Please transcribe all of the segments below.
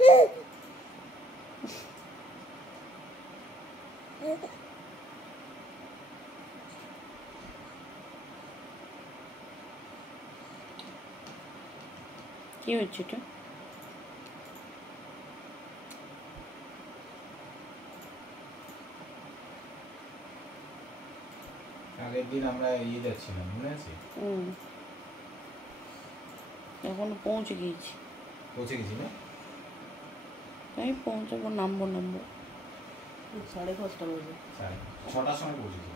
কি হচ্ছে এটা? আগের দিন আমরা যাচ্ছিলাম, মনে আছে? এখন পৌঁছে গিয়েছি। পৌঁছে গেছি না? আমি পৌঁছাবো, নামবো 5:30 বাজে, 6টার সময় পৌঁছেছি।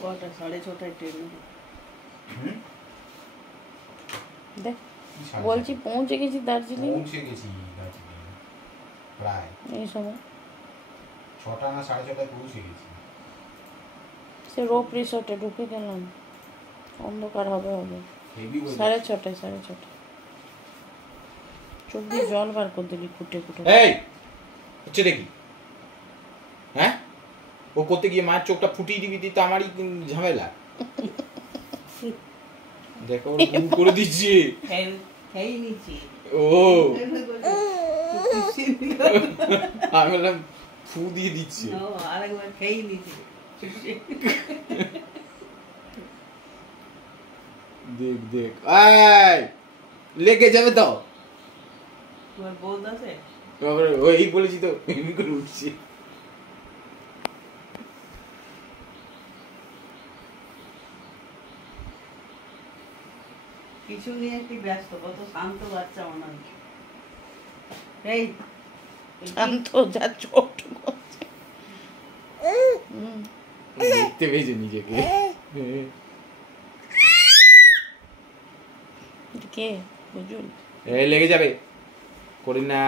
কটা? 6:30টায় ট্রেন। দেখ বলছি পৌঁছে গেছি দার্জিলিং। পৌঁছে গেছি দার্জিলিং প্রায় এই সময় 6টা না 6:30টায় পৌঁছে গেছি। সে রোপ রিসোর্টে ঢুকে গেলাম, অন্ধকার হবে 6:30 চোখ দিয়ে জল বার করে দিলি ফুটে ফুটে। এই হচ্ছে দেখি, হ্যাঁ ও করতে গিয়ে মায়ের চোখটা ফুটিয়ে দিবি, তো আমারই ঝামেলা। দেখো ভুল করে দিচ্ছি। খেয়ে নিচ্ছি। ও আমি বললাম ফু দিয়ে দিচ্ছি। আরেকবার খেয়ে নিচ্ছি। দেখ দেখ লেগে যাবে তো। তোমার বোধ আছে? ওই বলেছি তো এমনি করে উঠছি। কিছু নিয়ে একটু ব্যস্ত, কত শান্ত বাচ্চা মনে হচ্ছে। এই শান্ত যা ছোট দেখতে পেয়েছে নিজেকে। কে বুঝুন লেগে যাবে করি না।